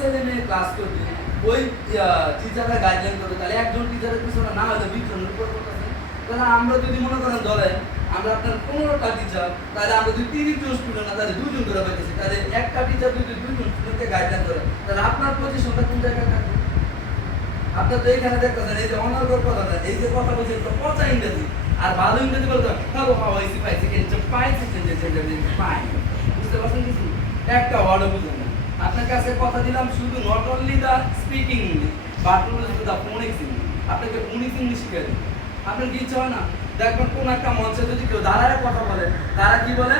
ছেলে মেয়ে ক্লাস করবে। ওই টিচাররা গাইডলাইন করবে। তাহলে একজন টিচারের পিছনে না বিজনের উপর তাহলে আমরা যদি মনে করেন ধরেন, আমরা আপনার পনেরোটা টিচার তাহলে আমরা যদি স্টুডেন্ট তাহলে দুজন তাহলে একটা টিচার যদি দুজন স্টুডেন্টকে গাইডলাইন করে, তাহলে আপনার পজিশনটা কোন জায়গায় থাকবে? আপনার তো এইখানে দেখতেছেন, এই যে অনর্গর কথাটা, এই যে কথা বলছে এটা পচা ইংরেজি। আর ভালো ইংরেজি বলতে হাও আইসি পাইছি কিন্তু পাইছি বুঝতে পারছেন কিছু? একটা ওয়ার্ডও আপনার কাছে কথা দিলাম শুধু not only the speaking English but also the phonics English আপনাকে ফোনিক্স ইংলিশ শিখিয়ে দিই আপনার কি ইচ্ছা হয় না? দেখবেন কোন একটা মঞ্চে যদি কেউ দাঁড়ায় কথা বলে, তারা কি বলে?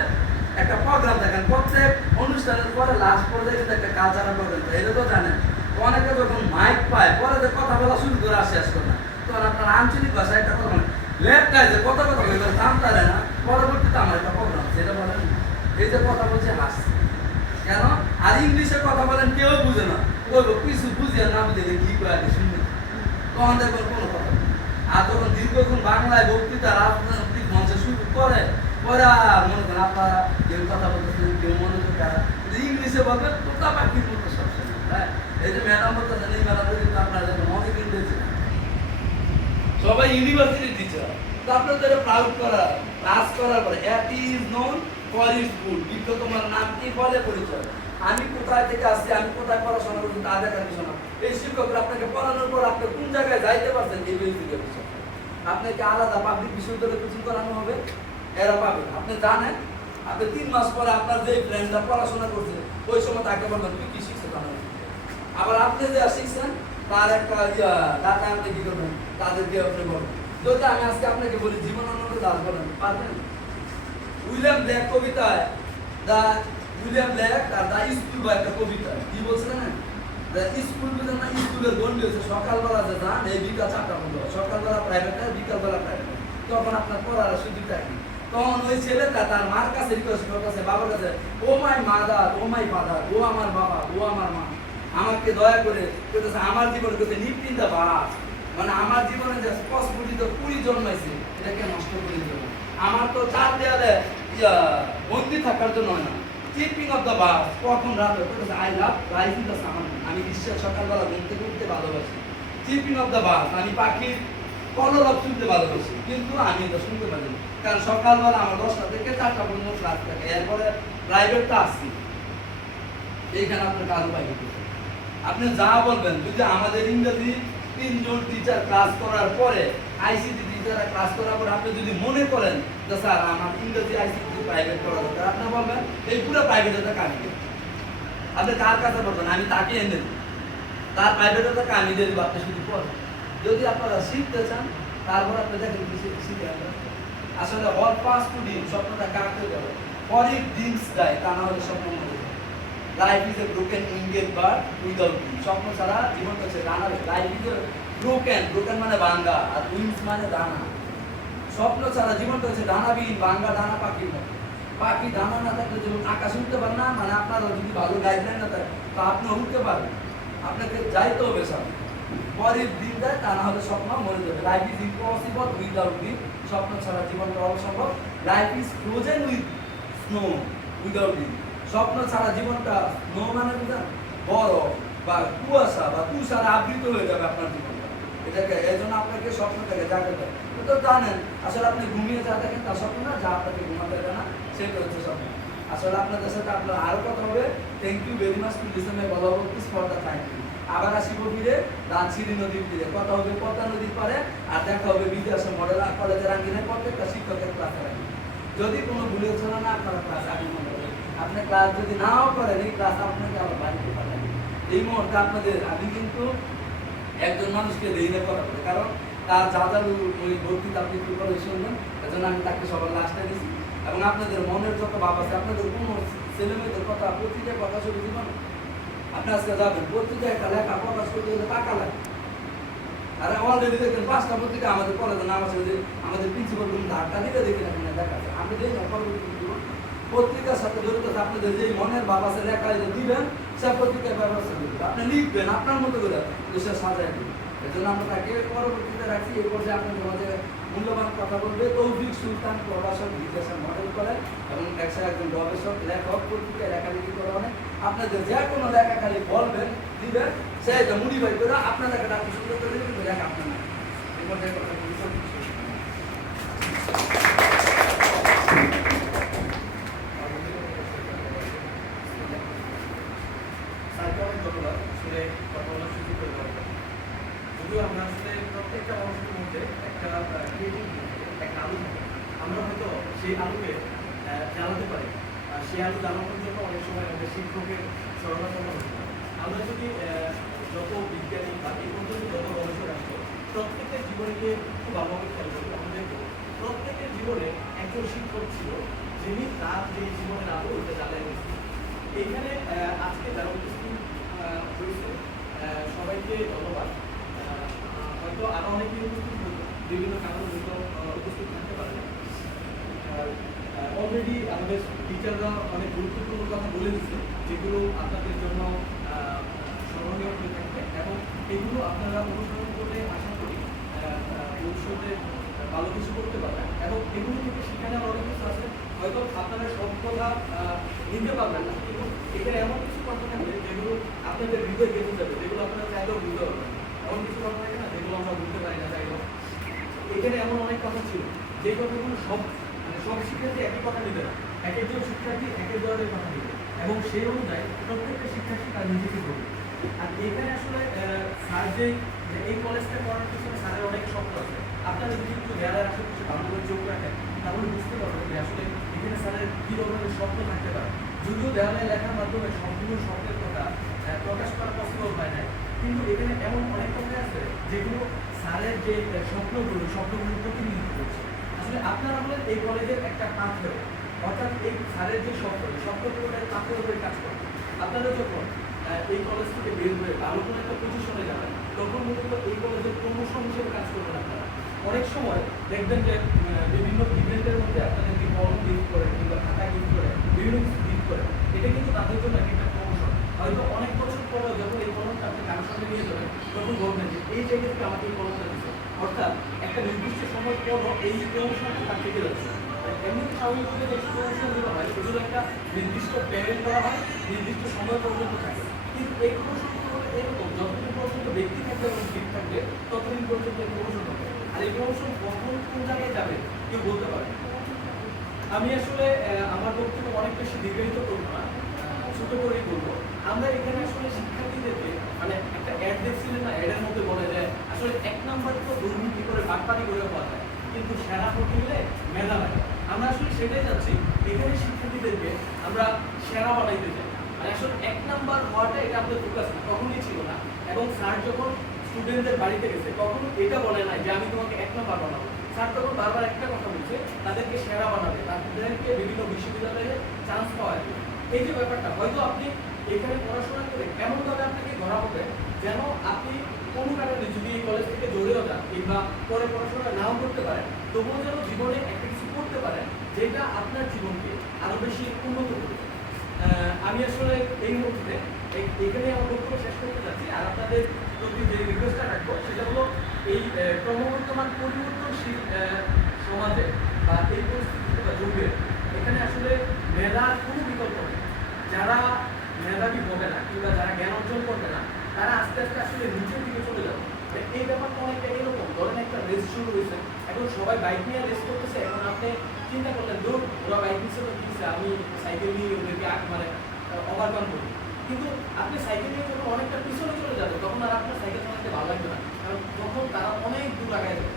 একটা প্রোগ্রাম দেখেন। প্রত্যেক অনুষ্ঠানের পরে লাস্ট পর্যায়ে কিন্তু একটা কালচারাল প্রোগ্রাম এটা তো জানেন, অনেকে যখন মাইক পায়, পরে যে কথা বলা শুরু করে শেষ করে না। তখন আপনার আঞ্চলিক ভাষায় একটা কথা লেফটায় যে কথা কথা বলে থাম তারে না। পরবর্তীতে আমার একটা প্রোগ্রাম সেটা বলেন। এই যে কথা বলছে, হাসছে। কেন? আর ইংলিশে কথা বলেন, কেউ বুঝে না। ওই কিছু বুঝিয়ে না বুঝে কি করে শুনবে তখন কোনো কথা আর যখন দীর্ঘক্ষণ বাংলায় বক্তৃতা, রাজনৈতিক মঞ্চে শুরু করে পরে মনে করেন আপনারা কেউ কথা বলতেছেন কেউ মনোযোগ দেয় ইংলিশে বলবেন তোতা পাখির মতো সবসময় হ্যাঁ? এই যে ম্যাডাম বলতেছেন, এই ম্যাডাম আপনারা অনেক ইংরেজি সবাই ইউনিভার্সিটি টিচার তো আপনাদের প্রাউড করা করার পরে it is known for is good কিন্তু তোমার নাম কি বলে পরিচয়? আমি কোথায় থেকে আসছি, আমি কোথায় পড়াশোনা করছি তা দেখার বিষয় না। এই শিক্ষকরা আপনাকে পড়ানোর পর আপনি কোন জায়গায় যাইতে পারছেন এই বিষয় আপনাকে আলাদা পাবলিক বিশ্ববিদ্যালয়ে কোচিং করানো হবে, এরা পাবে। আপনি জানেন, আপনি তিন মাস পরে আপনার যে ফ্রেন্ডরা পড়াশোনা করছে, ওই সময় তাকে বলবেন, তুই কি শিখছে জানো আবার আপনি যা শিখছেন, তার একটা ডাটা আপনি কি করবেন, তাদেরকে আপনি বলবেন। যদি আমি আজকে আপনাকে বলি, জীবনানন্দ দাস বলেন, পারবেন? উইলিয়াম ব্ল্যাক কবিতায় দা উইলিয়াম ব্ল্যাক আর দা স্কুল বা একটা কবিতা। কি বলছে না স্কুল বুঝেন না, স্কুলের গন্ডি হচ্ছে সকালবেলা যে যান, এই বিকাল চারটা পর্যন্ত। সকালবেলা প্রাইভেট বিকালবেলা প্রাইভেট তখন আপনার পড়ার সুযোগ থাকে। তখন ওই ছেলেটা তার মার কাছে রিকোয়েস্ট করতেছে বাবার কাছে, ও my mother, O my father, ও আমার বাবা, ও আমার মা। আমাকে দয়া করে কইতেছে, আমার জীবনে কইতে নিপটিন দা বাপ। মানে আমার জীবনে যে স্পষ্টফুটিত কুড়ি জন্মাইছে এটাকে নষ্ট করে দেবো আমার তো চার ইয়া, বন্দি থাকার জন্য না। চিপিং অফ দ্য বাস কখন রাত হয় আই লাভ রাইজিং দ্য সামান আমি বিশ্বের সকালবেলা ঘুম থেকে উঠতে ভালোবাসি। চিপিং অফ দ্য বাস আমি পাখির কলরব শুনতে ভালোবাসি। কিন্তু আমি এটা শুনতে পারি। কারণ সকালবেলা আমার দশটা থেকে চারটা পর্যন্ত ক্লাস থাকে। এরপরে প্রাইভেটটা আসছি। এইখানে আপনার কাজ পাইবে আপনি যা বলবেন, যদি আমাদের ইংরেজি তিনজন টিচার ক্লাস করার পরে আইসিটি টিচাররা ক্লাস করার পরে আপনি যদি মনে করেন যে, স্যার, আমার ইংরেজি আইসিটি প্রাইভেট করা দরকার। আপনি বলবেন এই পুরো প্রাইভেটটা কাটবে আপনি কার কাছে বলবেন আমি তাকে এনে দেব। তার প্রাইভেটটা কামি দিয়ে দেবো, আপনি শুধু পড়েন। যদি আপনারা শিখতে চান, তারপর আপনি দেখেন কি শিখ-। আসলে অল পাস টু ডিম স্বপ্নটা কাটতে যাবে ফর ইট ডিমস দেয়, তা না হলে স্বপ্ন যায়। Life is a broken Indian bird without wing স্বপ্ন ছাড়া জীবন হচ্ছে ডানা life is a broken broken মানে ভাঙ্গা আর উইংস মানে দানা। স্বপ্ন ছাড়া জীবনটা হচ্ছে ডানাবিহীন ভাঙ্গা ডানা পাখির মতো। পাখি ডানা না থাকলে যেমন আকাশ উঠতে পারে না মানে আপনার যদি ভালো গাইডলাইন না থাকে তা আপনি উঠতে পারবেন। আপনাকে যাইতে হবে সামনে পরের দিন দেয় তা না হলে স্বপ্ন মরে যাবে। Life is impossible without wing স্বপ্ন ছাড়া জীবনটা অসম্ভব। Life is frozen with snow without wing স্বপ্ন ছাড়া জীবনটা স্নো মানে বুঝেন বরফ বা কুয়াশা বা তুষার আবৃত হয়ে যাবে আপনার জীবনটা এটাকে এই জন্য আপনাকে জাগাতে হবে। তো জানেন, আসলে আপনি ঘুমিয়ে যা তার স্বপ্ন না, যা আপনাকে ঘুমাতে দেয় না, সেটা হচ্ছে স্বপ্ন। আসলে আপনাদের সাথে আপনার আরও কথা হবে। Thank you very much thank you আবার আসিব ফিরে রাজশাহী নদীর কথা হবে পদ্মা নদীর পারে আর দেখা হবে মডেল কলেজের আঙ্গিনায় প্রত্যেকটা শিক্ষকের যদি কোনো ভুলের ছিল না আপনারা ক্লাস আগে আপনি ক্লাস যদি নাও করেন, এই ক্লাস আপনাকে আবার বাড়িতে পাঠান এই মুহূর্তে আপনাদের, আমি কিন্তু একজন মানুষকে না করা করে কারণ তার যা যা ওই বক্তৃতা আপনি করে শুনবেন, এজন্য আমি তাকে সবার লাস্টে দিয়েছি এবং আপনাদের মনের যত ভাব আছে, আপনাদের কোনো ছেলেমেয়েদের কথা, পত্রিকায় কথা শুনে দিবেন আপনি আজকে যাবেন, পত্রিকায় একটা লেখা প্রকাশ করতে গেলে টাকা লাগে। আর অলরেডি দেখেন, পাঁচটা পত্রিকা আমাদের কলেজে নাম আছে যে আমাদের প্রিন্সিপাল রুম ধাক্কা দিলে দেখে না দেখা আছে আমি দেখি না পরবর্তী পত্রিকার সাথে জড়িত আপনাদের যে মনের ভাব আছে, লেখা দিবেন সে পত্রিকায় ব্যবস্থা দিবেন আপনি লিখবেন, আপনার মতো করে দেশে সাজায় দিবেন। এর জন্য আমরা তাকে পরবর্তীতে রাখছি এই পর্যায়ে আপনাদের মাঝে মূল্যবান কথা বলবে। তৌফিক সুলতান প্রভাষক বিদেশে মডেল করে এবং একসাথে একজন গবেষক, লেখক, পত্রিকায় লেখালেখি করে অনেক। আপনাদের যে কোনো লেখা খালি বলবেন মডিফাই করে আপনার জায়গাটা আপনি সুন্দর করে দেবেন জায়গা আপনার এই পর্যায়ে কথা বলি সব কিছু। স্যারকে অনেক ধন্যবাদ আসলে কথা বলার সুযোগ করে দেওয়ার জন্য। যদিও আমরা আসলে প্রত্যেকটা মানুষের মধ্যে একটা আলু আমরা হয়তো সেই আলুকে জ্বালাতে পারি আর সেই আলু জ্বালানোর জন্য অনেক সময় আমাদের শিক্ষকের হতে আমরা যদি যত বিজ্ঞানী বা এই পর্যন্ত যত গবেষক আসতো প্রত্যেকের জীবনকে খুব ভালোভাবে খেয়াল করি আমরা দেখব প্রত্যেকের জীবনে একজন শিক্ষক ছিল যিনি তার যে জীবনের আলো ওইটা জ্বালিয়ে গেছে এইখানে আজকে যারা উপস্থিত হয়েছে সবাইকে ধন্যবাদ হয়তো আরও অনেকে উপস্থিত বিভিন্ন কারণে উপস্থিত থাকতে পারে না। অলরেডি আমাদের টিচাররা অনেক গুরুত্বপূর্ণ কথা বলে দিচ্ছে যেগুলো আপনাদের জন্য স্মরণীয় হয়ে থাকবে এবং এগুলো আপনারা অনুসরণ করলে আশা করি ভবিষ্যতে ভালো কিছু করতে পারবেন। এবং এগুলো থেকে সেখানে আরও অনেক কিছু আছে, হয়তো আপনারা সব কথা নিতে পারবেন না। কিন্তু এখানে এমন কিছু কথা থাকবে যেগুলো আপনাদের হৃদয় গেঁথে যাবে, যেগুলো আপনারা চাইলেও বুঝতে পারবেন না। এমন কিছু কথা থাকে না যেগুলো আমরা বুঝতে পারি না চাইলেও এখানে এমন অনেক কথা ছিল। যে কথাগুলো সব মানে সব শিক্ষার্থী একই কথা নিবে না এক একজন শিক্ষার্থী এক এক ধরনের কথা নিবে এবং সেই অনুযায়ী প্রত্যেকটা শিক্ষার্থী তার নিজেকে করবে। আর এখানে আসলে স্যার যে এই কলেজটা করার পিছনে স্যারের অনেক স্বপ্ন আছে। আপনারা যদি একটু দেয়ালের আশেপাশে ভালো করে চোখ রাখেন, তাহলে বুঝতে পারবেন যে আসলে এখানে স্যারের কী ধরনের স্বপ্ন থাকতে পারে। যদিও দেওয়ালে লেখার মাধ্যমে সম্পূর্ণ স্বপ্নের কথা প্রকাশ করা পসিবল হয় না কিন্তু এখানে এমন অনেক কথা আছে যেগুলো স্যারের যে স্বপ্নগুলো স্বপ্নগুলো প্রতিনিধিত্ব করছে। আসলে আপনারা হলেন এই কলেজের একটা পাথর অর্থাৎ এই স্যারের যে স্বপ্ন স্বপ্নগুলো পাথর হয়ে কাজ করে। আপনারা যখন এই কলেজ থেকে বের হয়ে ভালো কোনো একটা পজিশনে যাবেন, তখন মূলত এই কলেজের প্রমোশন হিসেবে কাজ করবেন আপনারা। অনেক সময় দেখবেন যে বিভিন্ন ইভেন্টের মধ্যে আপনাদেরকে কলম গিফট করে কিংবা খাতা গিফট করে, বিভিন্ন কিছু গিফট করে, এটা কিন্তু তাদের জন্য একটা প্রমোশন হয়তো অনেক বছর পরেও যখন এই কলমটা আপনি কারোর সঙ্গে নিয়ে যাবেন তখন আমাকে এই কলমটা দিচ্ছে অর্থাৎ একটা নির্দিষ্ট সময় পরও এই প্রমোশনটা তার থেকে যাচ্ছে। এমনি স্বাভাবিকভাবে যে প্রমোশনগুলো হয় এগুলো একটা নির্দিষ্ট পেমেন্ট করা হয়, নির্দিষ্ট সময় পর্যন্ত থাকে। কিন্তু এই প্রমোশনগুলো এরকম, যতদিন পর্যন্ত ব্যক্তি থাকবে এবং ঠিক থাকবে, ততদিন পর্যন্ত এই প্রমোশন হবে। আর এই প্রমোশন কখন কোন জায়গায় যাবে, কেউ বলতে পারে আমি আসলে আমার বক্তব্য অনেক বেশি দীর্ঘায়িত করব না। ছোট করেই বলব। আমরা এখানে আসলে শিক্ষার্থীদেরকে মানে একটা অ্যাড দেখছিলেন না অ্যাডের মধ্যে বলে যে আসলে এক নাম্বার তো দুর্নীতি করে, বাটপারি করে হওয়া যায়, কিন্তু সেরা হোটেলে মেধা লাগে। আমরা আসলে সেটাই যাচ্ছি এখানে শিক্ষার্থীদেরকে আমরা সেরা বানাইতে চাই। মানে আসলে এক নাম্বার হওয়াটা এটা আমাদের ফোকাস কখনোই ছিল না। এবং স্যার যখন স্টুডেন্টদের বাড়িতে গেছে, কখনো এটা বলে নাই যে আমি তোমাকে এক নাম্বার বানাবো। স্যার তখন বারবার একটা কথা বলছে, তাদেরকে সেরা বানাবে, তাদেরকে বিভিন্ন বিশ্ববিদ্যালয়ে চান্স পাওয়া যাবে এই যে ব্যাপারটা হয়তো আপনি এখানে পড়াশোনা করে এমনভাবে আপনাকে ধরা হবে যেন আপনি কোনো কারণে যদি এই কলেজ থেকে জড়িয়েও যান কিংবা পরে পড়াশোনা নাও করতে পারেন তবুও যেন জীবনে একটা কিছু করতে পারেন যেটা আপনার জীবনকে আরও বেশি উন্নত করবে আমি আসলে এই মুহূর্তে এখানে আমার বক্তব্য শেষ করতে যাচ্ছি আর আপনাদের প্রতি যে রিকোয়েস্টটা রাখব সেটা হলো এই আহ, ক্রমবর্ধমান পরিবর্তনশীল সমাজে বা এই পরিস্থিতিতে বা যুগে এখানে আসলে মেধার কোনো বিকল্প। নেই যারা মেধাবী হবে না কিংবা যারা জ্ঞান অর্জন করবে না, তারা আস্তে আস্তে আসলে নিচের দিকে চলে যাবে। এই ব্যাপারটা অনেকটা এরকম। ধরেন একটা রেস শুরু হয়েছে, এখন সবাই বাইক নিয়ে রেস করতেছে, এখন আপনি চিন্তা করলেন দূর ওরা বাইক নিচ্ছে তো কিনছে আমি সাইকেল নিয়ে ওদেরকে আগ মানে ওভারকাম করি। কিন্তু আপনি সাইকেল নিয়ে যখন অনেকটা পিছনে চলে যাবে তখন আর আপনার সাইকেল চালাতে ভালো লাগবে না। কারণ তখন তারা অনেক দূর আগায় যাবে।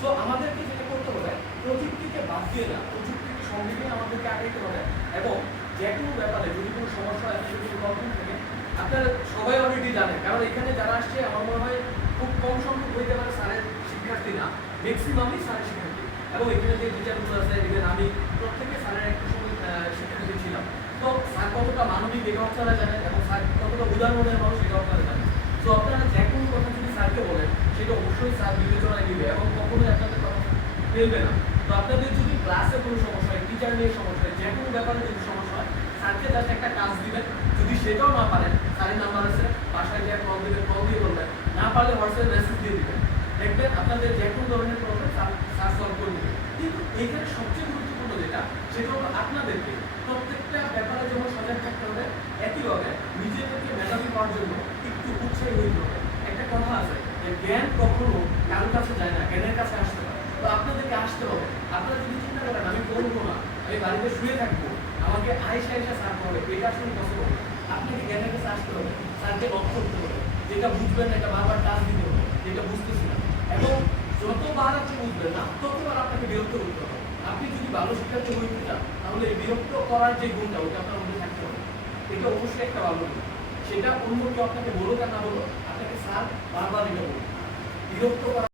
সো আমাদেরকে যেটা করতে হবে, প্রযুক্তিকে বাদ দিয়ে না প্রযুক্তিকে সঙ্গে আমাদেরকে আগাইতে হবে এবং যে কোনো ব্যাপারে যদি কোনো সমস্যা হয়, যদি প্রবলেম থাকে, আপনারা সবাই অলরেডি জানেন। কারণ এখানে যারা আসছে, আমার মনে হয় খুব কম সংখ্যক হইতে পারে স্যারের শিক্ষার্থী না। ম্যাক্সিমামই স্যারের শিক্ষার্থী। এবং এখানে যে টিচারগুলো আছে ইভেন আমি প্রত্যেকে স্যারের একটা সময় শিক্ষার্থী ছিলাম। তো স্যার কতটা মানবিক এটাও আপনারা জানেন, এবং স্যার কতটা উদাহরণের মানুষ এটাও আপনারা জানেন। তো আপনারা যে কোনো কথা যদি স্যারকে বলেন, সেটা অবশ্যই স্যার বিবেচনায় নিবে, এবং কখনোই আপনাদের কথা ফেলবে না। তো আপনাদের যদি ক্লাসে কোনো সমস্যা টিচার নিয়ে সমস্যা যে কোনো ব্যাপারে যদি সমস্যা হয়, স্যারকে জাস্ট একটা কাজ দিবেন। যদি সেটাও না পারেন, স্যারের নাম্বার আছে, বাসায় গিয়ে কল দিবেন কল দিয়ে বলবেন। না পারলে হোয়াটসঅ্যাপ মেসেজ দিয়ে দিবেন। দেখবেন আপনাদের যে কোনো ধরনের প্রবলেম স্যার সলভ করে দেবে কিন্তু এখানে সবচেয়ে গুরুত্বপূর্ণ যেটা, সেটা হলো আপনাদেরকে প্রত্যেকটা ব্যাপারে যেমন সজাগ থাকতে হবে, একইভাবে নিজেদেরকে মেধাবী হওয়ার জন্য একটু উৎসাহী হইতে হবে। একটা কথা আছে যে, জ্ঞান কখনো কারোর কাছে যায় না, জ্ঞানের কাছে আসতে পারে তো আপনাদেরকে আসতে হবে। আপনারা যদি চিন্তা করেন, আমি পড়ব না আমি বাড়িতে শুয়ে থাকব। আমাকে আইসা আইসা সার হবে। এটা আসলে পসিবল আপনাকে জ্ঞানের কাছে আসতে হবে। স্যারকে লক করতে হবে। যেটা বুঝবেন না, এটা বারবার টাচ দিতে হবে। যেটা বুঝতেছি না। এবং যতবার আপনি বুঝবেন না, ততবার আপনাকে বিরক্ত করতে হবে। আপনি যদি ভালো শিক্ষার্থী হইতে চান, তাহলে এই বিরক্ত করার যে গুণটা ওটা আপনার মধ্যে থাকতে হবে। এটা অবশ্যই একটা ভালো গুণ। সেটা অন্য কেউ আপনাকে বলুক আর না বলুক, আপনাকে স্যার বারবার এটা বলুন বিরক্ত করা